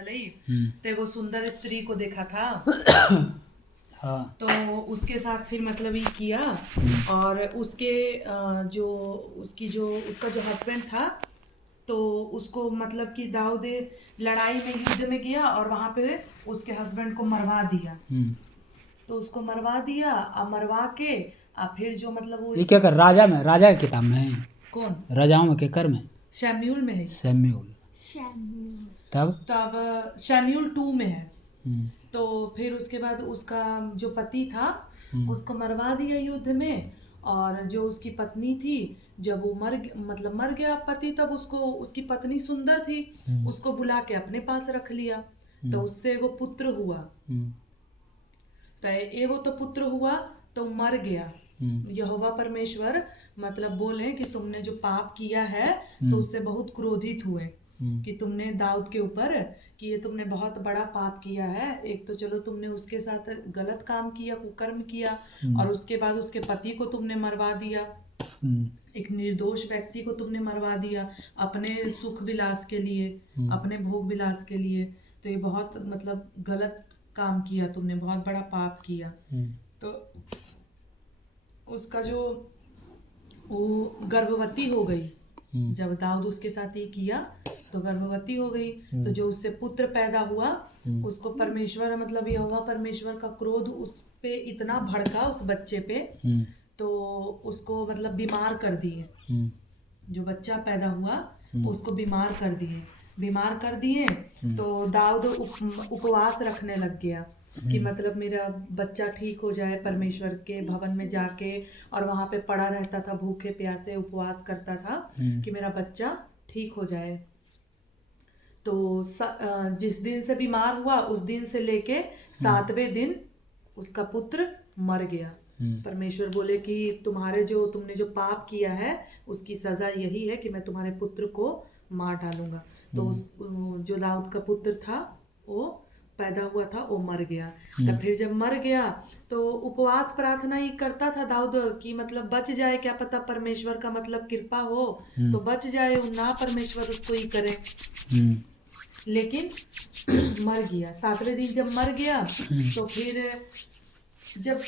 बैठल है तो एगो सुंदर स्त्री को देखा था। हाँ। तो उसके साथ फिर मतलब ये किया और उसके जो उसका जो हस्बैंड था तो उसको मतलब कि दाऊद लड़ाई में युद्ध में गया और वहां पे उसके हस्बैंड को मरवा दिया। तो उसको मरवा दिया और मरवा के फिर जो मतलब वो ये क्या कर राजा की किताब में है? कौन राजाओं में के कर में शैम्यूल में है। सैम्यूल तब शैम्यूल 2 में है। तो फिर उसके बाद उसका जो पति था उसको मरवा दिया युद्ध में और जो उसकी पत्नी थी जब वो मर गया पति तब उसको उसकी पत्नी सुंदर थी उसको बुला के अपने पास रख लिया। तो उससे एगो पुत्र हुआ। तो एगो तो पुत्र हुआ तो मर गया। यहोवा परमेश्वर मतलब बोले कि तुमने जो पाप किया है तो उससे बहुत क्रोधित हुए कि तुमने दाऊद के ऊपर कि ये तुमने बहुत बड़ा पाप किया है। एक तो चलो तुमने उसके साथ गलत काम किया कुकर्म किया और उसके बाद उसके पति को तुमने मरवा दिया। एक निर्दोष व्यक्ति को तुमने मरवा दिया अपने सुख विलास के लिए अपने भोग विलास के लिए। तो ये बहुत मतलब गलत काम किया तुमने बहुत बड़ा पाप किया। तो उसका जो वो गर्भवती हो गई जब दाऊद उसके साथ ये किया तो गर्भवती हो गई। तो जो उससे पुत्र पैदा हुआ उसको परमेश्वर मतलब यहोवा परमेश्वर का क्रोध उस पे इतना भड़का उस बच्चे पे तो उसको मतलब बीमार कर दिए। जो बच्चा पैदा हुआ उसको बीमार कर दिए। तो दाऊद उपवास रखने लग गया कि मतलब मेरा बच्चा ठीक हो जाए परमेश्वर के भवन में जाके और वहां पे पड़ा रहता था भूखे प्यासे उपवास करता था कि मेरा बच्चा ठीक हो जाए। तो जिस दिन से बीमार हुआ उस दिन से लेके 7वें दिन उसका पुत्र मर गया। परमेश्वर बोले कि तुमने जो पाप किया है उसकी सजा यही है कि मैं तुम्हारे पुत्र को मार डालूंगा। तो उस जो दाऊद का पुत्र था वो पैदा हुआ था वो मर गया। तब फिर जब मर गया तो उपवास प्रार्थना ही करता था दाऊद कि मतलब बच जाए क्या पता परमेश्वर का मतलब कृपा हो तो बच जाए ना परमेश्वर उसको ही करे। लेकिन मर गया 7वें दिन जब मर गया तो फिर जब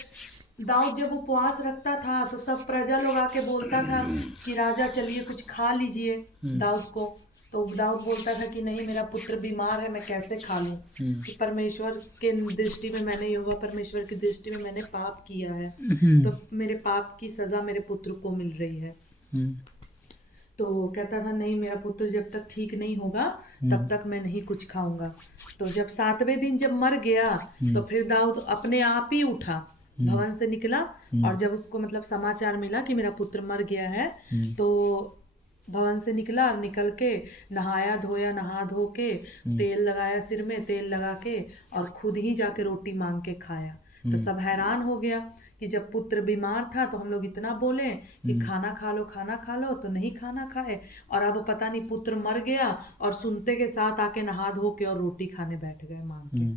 दाऊद जब उपवास रखता था तो सब प्रजा लोग आके बोलता था कि राजा चलिए कुछ खा लीजिए दाऊद को। तो दाऊद बोलता था कि नहीं मेरा पुत्र बीमार है मैं कैसे खा लूं कि परमेश्वर के दृष्टि में मैंने यहोवा परमेश्वर की दृष्टि में मैंने पाप किया है तो मेरे पाप की सजा मेरे पुत्र को मिल रही है। तो कहता था नहीं मेरा पुत्र जब तक ठीक नहीं होगा तब तक मैं नहीं कुछ खाऊंगा। तो जब 7वें दिन जब मर गया तो फिर दाऊद अपने आप ही उठा भवन से निकला और जब उसको मतलब समाचार मिला कि मेरा पुत्र मर गया है तो भवन से निकला और निकल के नहाया धोया नहा धो के तेल लगाया सिर में तेल लगा के और खुद ही जाके रोटी मांग के खाया। तो सब हैरान हो गया कि जब पुत्र बीमार था तो हम लोग इतना बोले कि खाना खा लो तो नहीं खाना खाए और अब पता नहीं पुत्र मर गया और सुनते के साथ आके नहा धो के और रोटी खाने बैठ गए मांग के।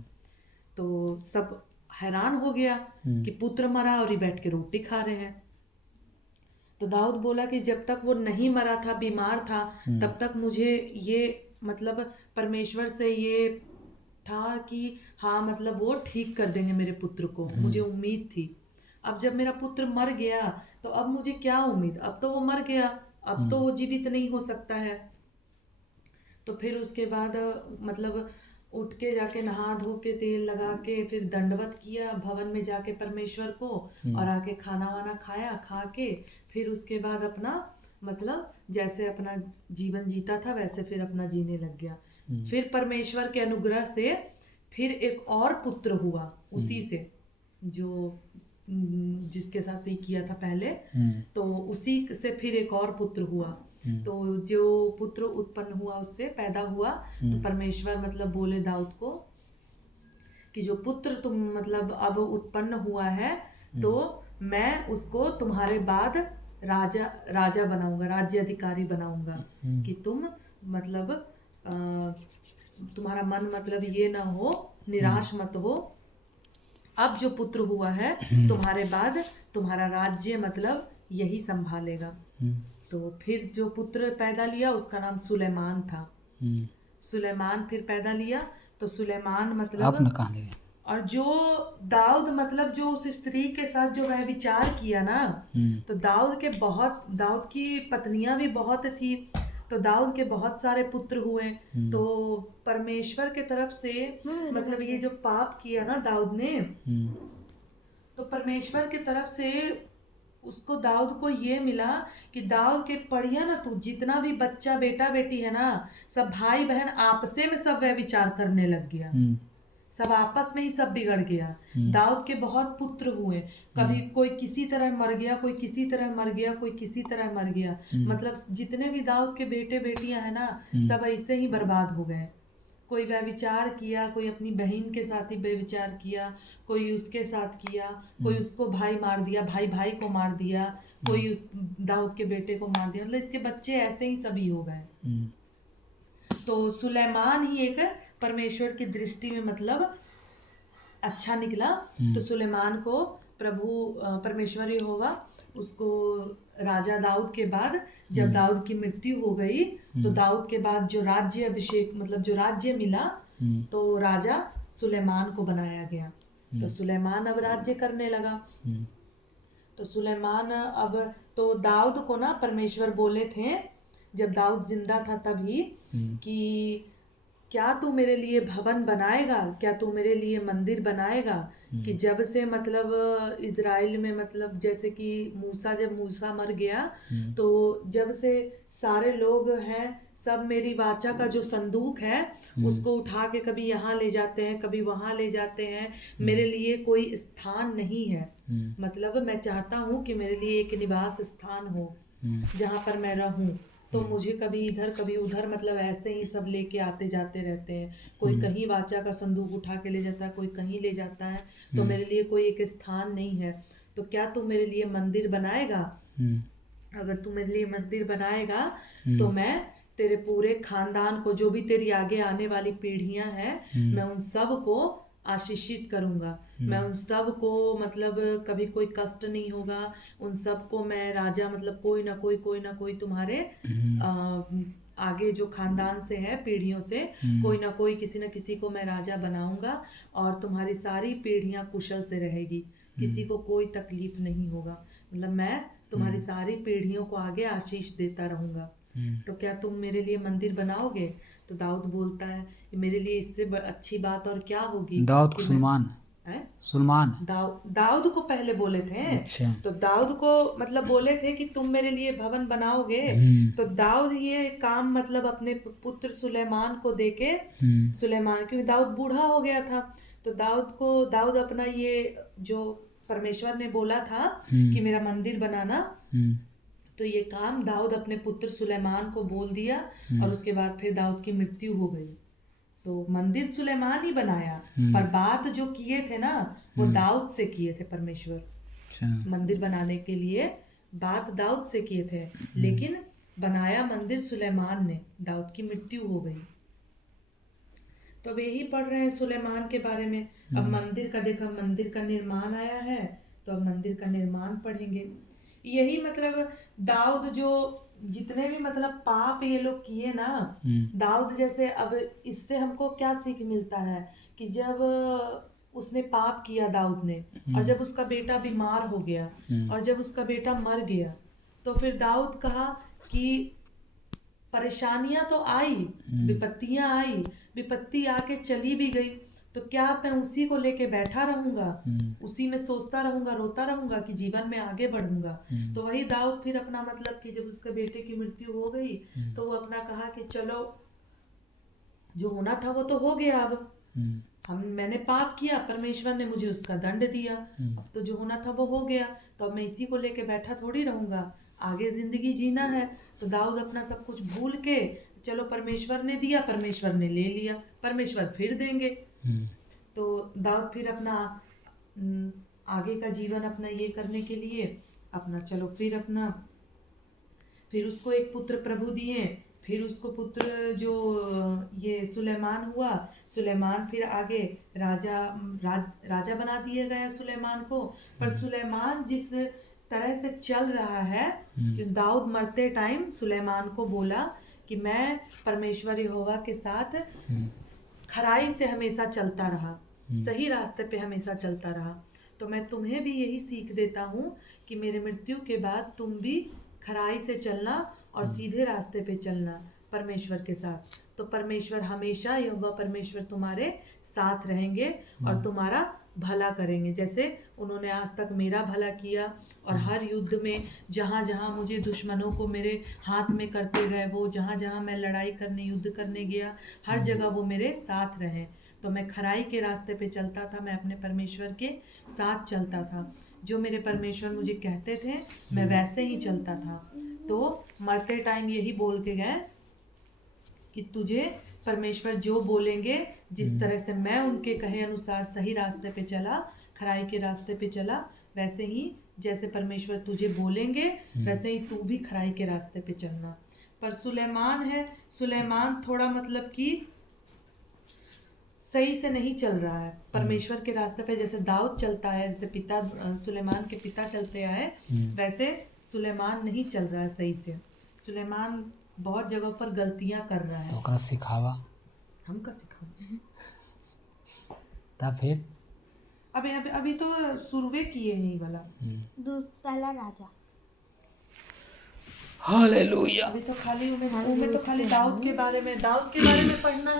तो सब हैरान हो गया कि पुत्र मरा और ये बैठ के रोटी खा रहे हैं। तो दाऊद बोला कि जब तक वो नहीं मरा था बीमार था तब तक मुझे ये मतलब परमेश्वर से ये था कि हाँ मतलब वो ठीक कर देंगे मेरे पुत्र को मुझे उम्मीद थी। अब जब मेरा पुत्र मर गया तो अब मुझे क्या उम्मीद अब तो वो मर गया अब तो वो जीवित नहीं हो सकता है। तो फिर उसके बाद मतलब उठ के जाके नहा धो के तेल लगा के फिर दंडवत किया भवन में जाके परमेश्वर को और आके खाना वाना खाया खा के फिर उसके बाद अपना मतलब जैसे अपना जीवन जीता था वैसे फिर अपना जीने लग गया। फिर परमेश्वर के अनुग्रह से फिर एक और पुत्र हुआ उसी से जो जिसके साथ ये किया था पहले। तो उसी से फिर एक और पुत्र हुआ। तो जो पुत्र उत्पन्न हुआ उससे पैदा हुआ तो परमेश्वर मतलब बोले दाऊद को कि जो पुत्र तुम मतलब अब उत्पन्न हुआ है तो मैं उसको तुम्हारे बाद राजा बनाऊंगा राज्य अधिकारी बनाऊंगा कि तुम मतलब तुम्हारा मन मतलब ये ना हो निराश मत हो। अब जो पुत्र हुआ है तुम्हारे बाद तुम्हारा राज्य मतलब यही संभालेगा। तो फिर जो पुत्र पैदा लिया उसका नाम सुलेमान था। सुलेमान फिर पैदा लिया तो सुलेमान आपने मतलब, कहाँ लिया? और जो दाऊद मतलब जो उस स्त्री के साथ जो वह विचार किया ना, तो दाऊद की पत्नियां भी बहुत थी, तो दाऊद के बहुत सारे पुत्र हुए। तो परमेश्वर के तरफ से मतलब ये जो पाप किया ना दाऊद ने, तो परमेश्वर की तरफ से उसको दाऊद को ये मिला कि दाऊद के पढ़िया ना, तू जितना भी बच्चा बेटा बेटी है ना, सब भाई बहन आपसे में सब वह विचार करने लग गया, सब आपस में ही सब बिगड़ गया। दाऊद के बहुत पुत्र हुए, कभी कोई किसी तरह मर गया, कोई किसी तरह मर गया, कोई किसी तरह मर गया, मतलब जितने भी दाऊद के बेटे बेटियां हैं ना, सब ऐसे ही बर्बाद हो गए। कोई व्यभिचार किया, कोई अपनी बहन के साथ ही व्यभिचार किया, कोई उसके साथ किया, कोई उसको भाई मार दिया, भाई भाई को मार दिया, कोई उस दाऊद के बेटे को मार दिया, मतलब इसके बच्चे ऐसे ही सभी हो गए। तो सुलेमान ही एक परमेश्वर की दृष्टि में मतलब अच्छा निकला। तो सुलेमान को परमेश्वर यहोवा उसको राजा दाऊद के बाद, जब दाऊद की मृत्यु हो गई, तो दाऊद के बाद जो राज्य अभिषेक मतलब जो राज्य मिला, तो राजा सुलेमान को बनाया गया। तो सुलेमान अब राज्य करने लगा। तो सुलेमान अब, तो दाऊद को ना परमेश्वर बोले थे जब दाऊद जिंदा था तभी कि क्या तू मेरे लिए भवन बनाएगा, क्या तू मेरे लिए मंदिर बनाएगा। कि जब से मतलब इज़राइल में मतलब जैसे कि जब मूसा मर गया, तो जब से सारे लोग हैं सब मेरी वाचा का जो संदूक है उसको उठा के कभी यहाँ ले जाते हैं, कभी वहाँ ले जाते हैं, मेरे लिए कोई स्थान नहीं है। मतलब मैं चाहता हूँ कि मेरे लिए एक निवास स्थान हो जहाँ पर मैं रहूँ। तो मुझे कभी इधर कभी उधर मतलब ऐसे ही सब लेके आते जाते रहते हैं, कोई कहीं वाचा का संदूक उठा के ले जाता है, कोई कहीं ले जाता है, तो मेरे लिए कोई एक स्थान नहीं है। तो क्या तू मेरे लिए मंदिर बनाएगा? अगर तू मेरे लिए मंदिर बनाएगा तो मैं तेरे पूरे खानदान को, जो भी तेरी आगे आने वाली पीढ़ियां हैं, मैं उन सब को आशीषित करूंगा। मैं उन सब को मतलब कभी कोई कष्ट नहीं होगा, उन सब को मैं राजा मतलब कोई ना कोई तुम्हारे आगे जो खानदान से है पीढ़ियों से कोई ना कोई किसी न किसी को मैं राजा बनाऊंगा, और तुम्हारी सारी पीढ़ियां कुशल से रहेगी, किसी को कोई तकलीफ नहीं होगा। मतलब मैं तुम्हारी सारी पीढ़ियों को आगे आशीष देता रहूंगा। तो क्या तुम मेरे लिए मंदिर बनाओगे? तो दाऊद बोलता है मेरे लिए इससे अच्छी बात और क्या होगी। दाऊद को सुलेमान दाऊद को पहले बोले थे। अच्छा। तो दाऊद को मतलब बोले थे कि तुम मेरे लिए भवन बनाओगे। तो दाऊद ये काम मतलब अपने पुत्र सुलेमान को देके, सुलेमान क्योंकि दाऊद बूढ़ा हो गया था, तो दाऊद अपना ये जो परमेश्वर ने बोला था कि मेरा मंदिर बनाना, तो ये काम दाऊद अपने पुत्र सुलेमान को बोल दिया, और उसके बाद फिर दाऊद की मृत्यु हो गई। तो मंदिर सुलेमान ही बनाया, पर बात जो किए थे ना वो दाऊद से किए थे परमेश्वर। मंदिर बनाने के लिए बात दाऊद से किए थे, लेकिन बनाया मंदिर सुलेमान ने, दाऊद की मृत्यु हो गई। तो अब यही पढ़ रहे हैं सुलेमान के बारे में। अब मंदिर का देखा, मंदिर का निर्माण आया है, तो अब मंदिर का निर्माण पढ़ेंगे। यही मतलब दाऊद जो जितने भी मतलब पाप ये लोग किए ना, दाऊद जैसे, अब इससे हमको क्या सीख मिलता है कि जब उसने पाप किया दाऊद ने, और जब उसका बेटा बीमार हो गया, और जब उसका बेटा मर गया, तो फिर दाऊद कहा कि परेशानियां तो आई, विपत्तियां आई, विपत्ति आके चली भी गई, तो क्या मैं उसी को लेके बैठा रहूंगा, उसी में सोचता रहूंगा, रोता रहूंगा कि जीवन में आगे बढ़ूंगा। तो वही दाऊद फिर अपना मतलब कि जब उसके बेटे की मृत्यु हो गई, तो वो अपना कहा कि चलो जो होना था वो तो हो गया, अब मैंने पाप किया, परमेश्वर ने मुझे उसका दंड दिया, अब तो जो होना था वो हो गया, तो अब मैं इसी को लेके बैठा थोड़ी रहूंगा, आगे जिंदगी जीना है। तो दाऊद अपना सब कुछ भूल के, चलो परमेश्वर ने दिया, परमेश्वर ने ले लिया, परमेश्वर फिर देंगे। तो दाऊद फिर अपना आगे का जीवन अपना ये करने के लिए अपना चलो फिर उसको एक पुत्र प्रभु दिए, फिर उसको पुत्र जो ये सुलेमान हुआ, सुलेमान फिर आगे राजा बना दिया गया सुलेमान को। पर सुलेमान जिस तरह से चल रहा है कि दाऊद मरते टाइम सुलेमान को बोला कि मैं परमेश्वर यहोवा के साथ खराई से हमेशा चलता रहा, सही रास्ते पे हमेशा चलता रहा, तो मैं तुम्हें भी यही सीख देता हूँ कि मेरे मृत्यु के बाद तुम भी खराई से चलना और सीधे रास्ते पे चलना परमेश्वर के साथ। तो परमेश्वर हमेशा, यहोवा परमेश्वर तुम्हारे साथ रहेंगे और तुम्हारा भला करेंगे, जैसे उन्होंने आज तक मेरा भला किया। और हर युद्ध में जहाँ जहाँ मुझे दुश्मनों को मेरे हाथ में करते गए, वो जहाँ जहाँ मैं लड़ाई करने, युद्ध करने गया, हर जगह वो मेरे साथ रहे। तो मैं खराई के रास्ते पे चलता था, मैं अपने परमेश्वर के साथ चलता था। जो मेरे परमेश्वर मुझे कहते थे मैं वैसे ही चलता था। तो मरते टाइम यही बोल के गए कि तुझे परमेश्वर जो बोलेंगे, जिस तरह से मैं उनके कहे अनुसार सही रास्ते पे चला, खराई के रास्ते पे चला, वैसे ही जैसे परमेश्वर तुझे बोलेंगे वैसे ही तू भी खराई के रास्ते पे चलना। पर सुलेमान है, सुलेमान थोड़ा मतलब कि सही से नहीं चल रहा है परमेश्वर के रास्ते पे। जैसे दाऊद चलता है, जैसे पिता सुलेमान के पिता चलते आए, वैसे सुलेमान नहीं चल रहा है सही से। सुलेमान बहुत जगहों पर गलतियां कर रहा है। तो ओकरा सिखावा। हम का सिखाओ तब फिर अभी तो शुरुए किए हैं ये वाला। पहला राजा। हालेलुया। अभी तो खाली उमें तो खाली दाऊद के बारे में पढ़ना है।